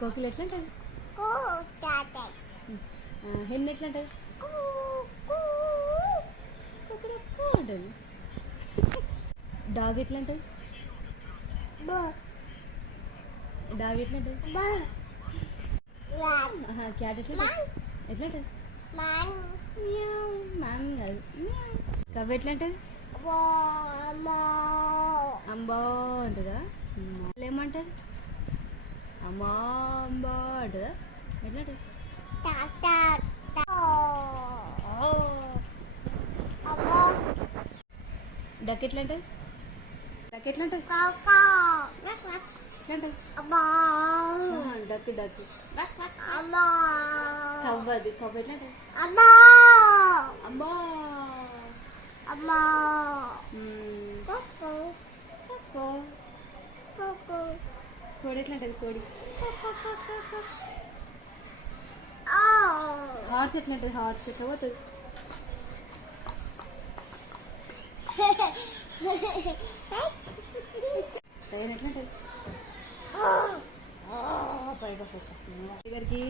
కోకిల ఎట్లా ఉంటుంది హెన్ ఎట్లా ఉంటుంది అంటుంది డాగ్ ఎట్లా ఉంటుంది డాగ్ ఎట్లా ఉంటుంది క్యాట్ ఎట్లా ఉంటుంది? ఎట్లా ఉంటుంది మియావ్. మ్యామ్. కాదు. కవ్వ ఎట్లా ఉంటుంది అంబా అంటుందా? అమ్మ ఏమంటుంది అమ్మా. అంబా అంటుందా ఎట్లా ఉంటుంది డక్ ఎట్లా ఉంటుంది డక్ ఎట్లా ఆహా, డక్ డక్ కవ్వ అది కవ్వ ఎట్లా ఉంటుంది అమ్మా. కోడి? ఎట్లా ఉంటుంది కోడి హార్స్? ఎట్లా ఉంటుంది హార్స్ ఎట్లా పోతుంది ట్రైన్ ఎట్లా ఉంటుంది దగ్గరికి